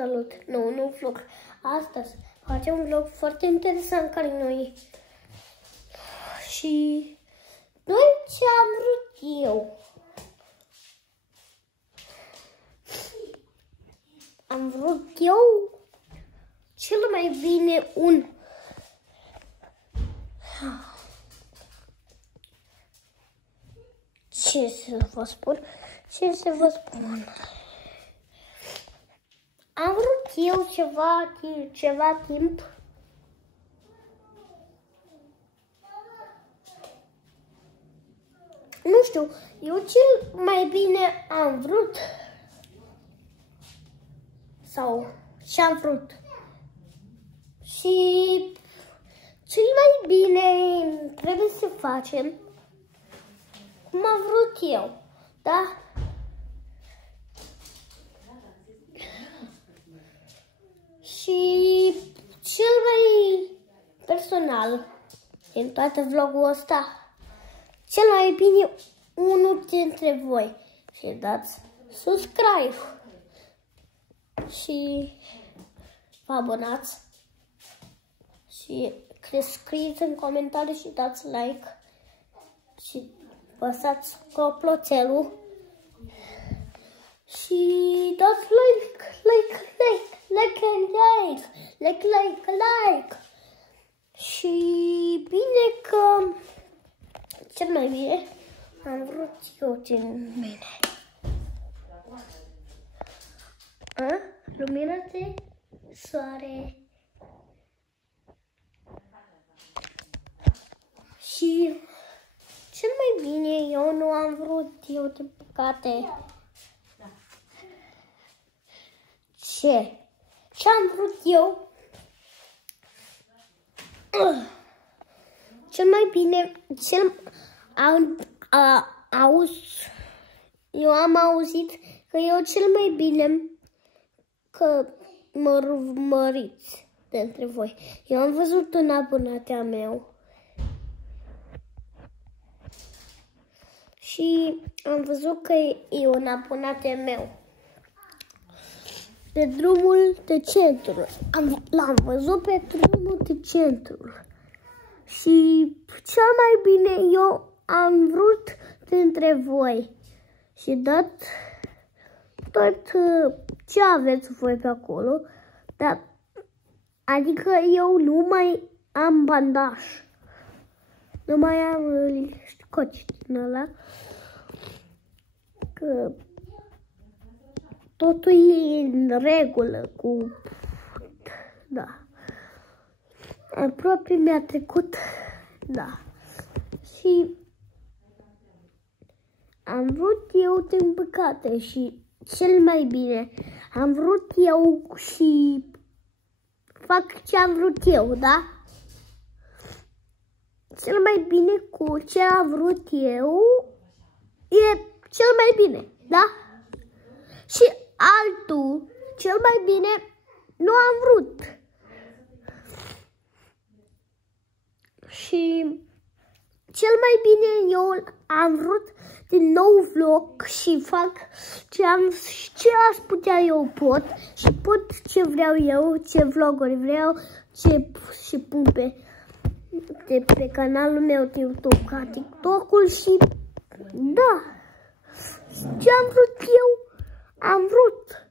Salut! Nu vlog. Astăzi facem un vlog foarte interesant care noi. Și noi ce am vrut eu. Am vrut eu cel mai bine un ce să vă spun? Am vrut eu ceva timp nu știu, eu cel mai bine am vrut sau ce-am vrut și cel mai bine trebuie să facem cum am vrut eu, da? Și cel mai personal din toată vlogul ăsta, cel mai bine unul dintre voi și dați subscribe și vă abonați și scrieți în comentarii și dați like și apăsați clopoțelul și dați like și bine că cel mai bine am vrut eu din mine. Lumină de soare și cel mai bine eu nu am vrut eu din păcate. Ce am vrut eu? Cel mai bine, eu am auzit că eu cel mai bine că mă urmăriți dintre voi. Eu am văzut un abonat meu și am văzut că e un abonat meu pe drumul de centru. L-am văzut pe drumul de centru. Și cel mai bine eu am vrut dintre voi. Și dat tot ce aveți voi pe acolo. Dar, adică eu nu mai am bandaj. Nu mai am scoci din ăla. Că totul e în regulă cu... Da. Aproape mi-a trecut. Da. Și am vrut eu din păcate și cel mai bine am vrut eu și fac ce am vrut eu, da? Cel mai bine cu ce am vrut eu e cel mai bine, da? Și altul, cel mai bine, nu am vrut. Și cel mai bine eu am vrut din nou vlog și fac ce aș putea eu pot și pot ce vreau eu, ce vloguri vreau, ce pun pe canalul meu de YouTube ca TikTok-ul și da, ce am vrut eu. Am vrut.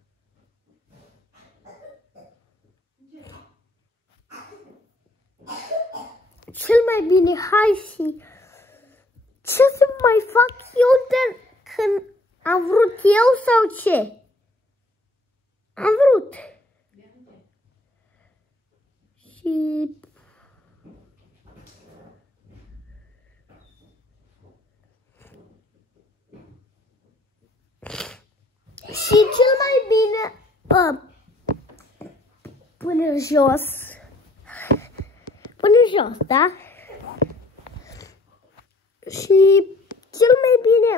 Cel mai bine, hai și ce să mai fac eu de când am vrut eu sau ce? Am vrut. Și cel mai bine până jos, da? Și cel mai bine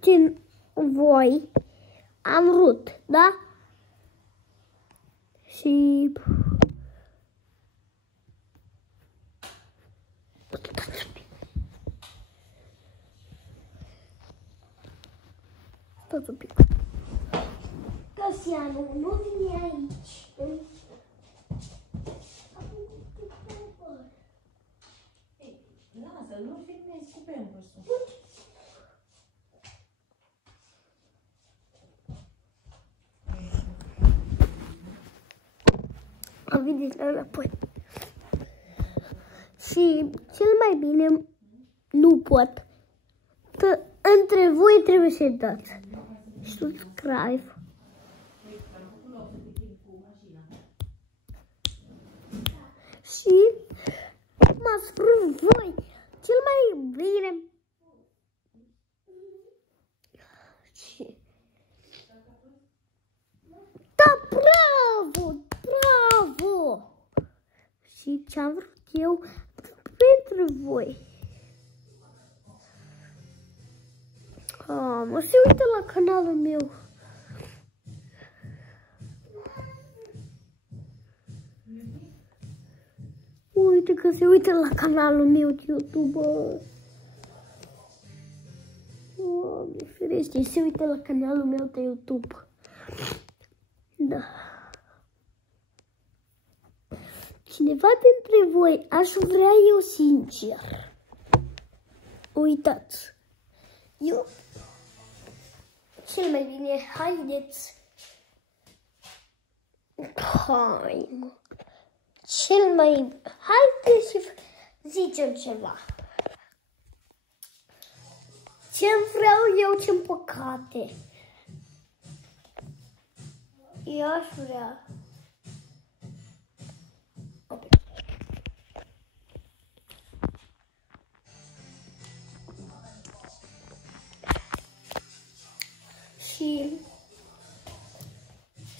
din voi am vrut, da? Și stați un pic. Casianu, nu vine aici. vedeți înapoi. Și cel mai bine nu pot. Între voi trebuie să dați subscribe. Și m-ați vrut voi cel mai bine. Și da, bravo, bravo! Și ce-am vrut eu pentru voi. Mă se uită la canalul meu. Uite că se uită la canalul meu de YouTube. Doamne ferește, se uită la canalul meu de YouTube. Da. Cineva dintre voi aș vrea eu sincer. Uitați. Eu cel mai bine, haideți. Hai, mă. Cel mai... Haideți să zicem ceva. Ce-mi vreau eu, ce-mi păcate. Eu aș vrea...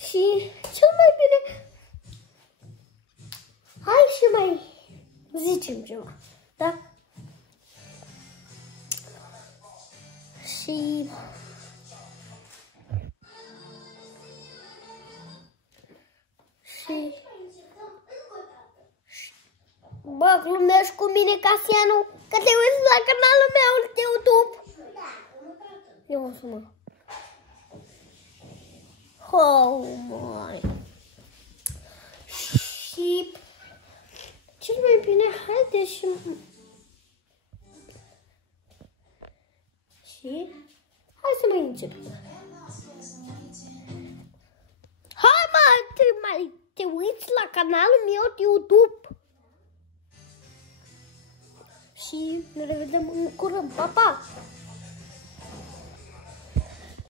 Și cel mai bine, hai și mai zicem ceva, da? Și bă, glumești cu mine, Casianu, că te uiți la canalul meu de YouTube. Eu o să mă. Oh, my. Și cel mai bine, haide și hai să mai începem. Hai, mă, te uiți la canalul meu de YouTube. Și ne revedem în curând. Pa, pa!